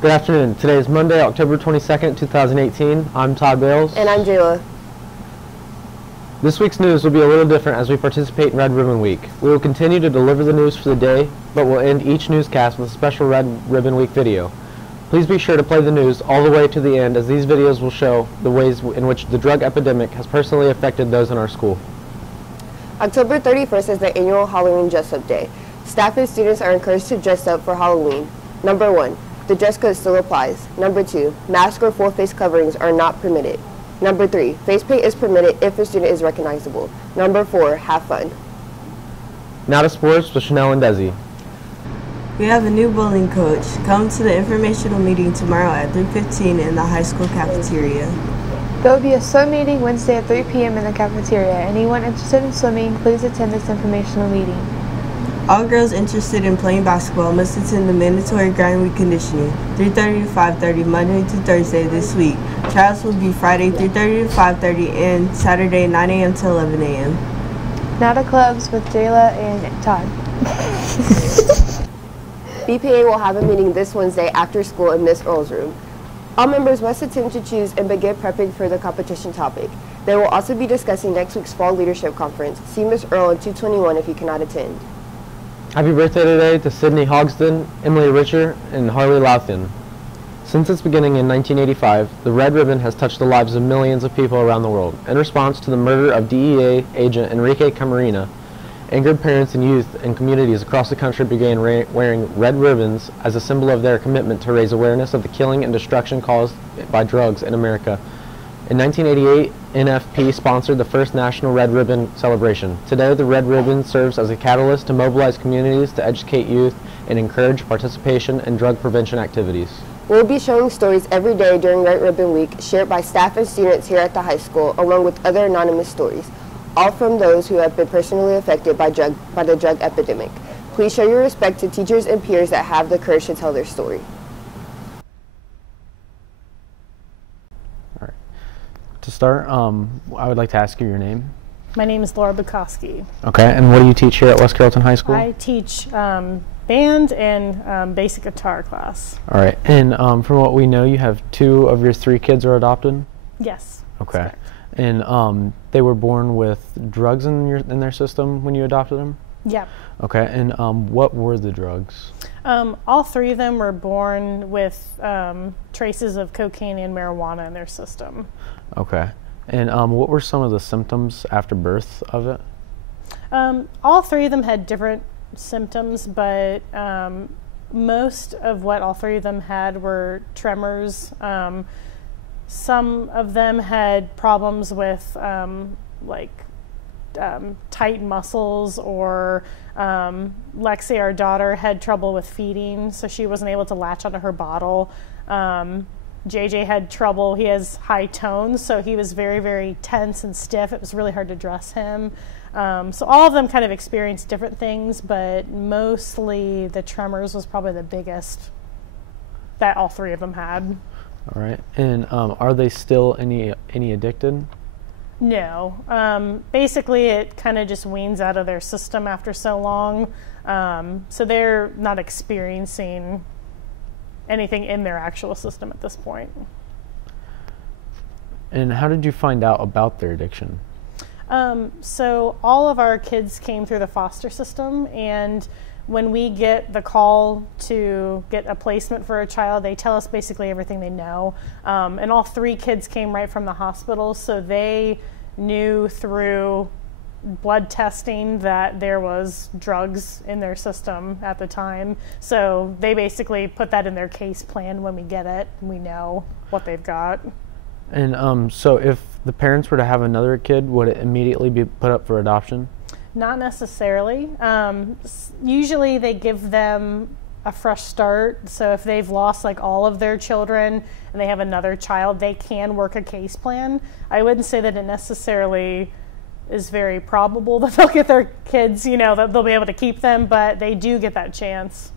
Good afternoon. Today is Monday, October 22nd, 2018. I'm Todd Bales. And I'm Jayla. This week's news will be a little different as we participate in Red Ribbon Week. We will continue to deliver the news for the day, but we'll end each newscast with a special Red Ribbon Week video. Please be sure to play the news all the way to the end, as these videos will show the ways in which the drug epidemic has personally affected those in our school. October 31st is the annual Halloween dress-up day. Staff and students are encouraged to dress up for Halloween. Number 1. The dress code still applies. Number 2, mask or full face coverings are not permitted. Number 3, face paint is permitted if a student is recognizable. Number 4, have fun. Now to sports with Chanel and Desi. We have a new bowling coach. Come to the informational meeting tomorrow at 3:15 in the high school cafeteria. There will be a swim meeting Wednesday at 3 p.m. in the cafeteria. Anyone interested in swimming, please attend this informational meeting. All girls interested in playing basketball must attend the mandatory grind week conditioning, 3:30 to 5:30 Monday to Thursday this week. Trials will be Friday 3:30 to 5:30 and Saturday 9 a.m. to 11 a.m. Now to clubs with Jayla and Todd. BPA will have a meeting this Wednesday after school in Miss Earl's room. All members must attend to choose and begin prepping for the competition topic. They will also be discussing next week's Fall Leadership Conference. See Miss Earl in 221 if you cannot attend. Happy birthday today to Sydney Hogston, Emily Richer, and Harley Louthian. Since its beginning in 1985, the Red Ribbon has touched the lives of millions of people around the world. In response to the murder of DEA agent Enrique Camarena, angered parents and youth and communities across the country began wearing red ribbons as a symbol of their commitment to raise awareness of the killing and destruction caused by drugs in America. In 1988, NFP sponsored the first National Red Ribbon celebration. Today, the Red Ribbon serves as a catalyst to mobilize communities to educate youth and encourage participation in drug prevention activities. We'll be showing stories every day during Red Ribbon Week shared by staff and students here at the high school, along with other anonymous stories, all from those who have been personally affected by the drug epidemic. Please show your respect to teachers and peers that have the courage to tell their story. To start, I would like to ask you your name. My name is Laura Bukowski. Okay, and what do you teach here at West Carrollton High School? I teach band and basic guitar class. All right, and from what we know, you have 2 of your 3 kids are adopted? Yes. Okay, and they were born with drugs in their system when you adopted them? Yeah. Okay, and what were the drugs? All 3 of them were born with traces of cocaine and marijuana in their system. Okay, and what were some of the symptoms after birth of it? All 3 of them had different symptoms, but most of what all 3 of them had were tremors. Some of them had problems with tight muscles, or Lexi, our daughter, had trouble with feeding, so she wasn't able to latch onto her bottle. JJ had trouble. He has high tones, so he was very, very tense and stiff. It was really hard to dress him. So all of them kind of experienced different things, but mostly the tremors was probably the biggest that all 3 of them had. All right, and are they still any addicted? No. Basically, it kind of just weans out of their system after so long, so they're not experiencing anything in their actual system at this point. And how did you find out about their addiction? So all of our kids came through the foster system, and when we get the call to get a placement for a child, they tell us basically everything they know. And all 3 kids came right from the hospital, so they knew through blood testing that there was drugs in their system at the time. So they basically put that in their case plan. When we get it, we know what they've got. And so if the parents were to have another kid, would it immediately be put up for adoption? Not necessarily. Usually they give them a fresh start. So if they've lost like all of their children and they have another child, they can work a case plan. I wouldn't say that it necessarily is very probable that they'll get their kids, that they'll be able to keep them, but they do get that chance.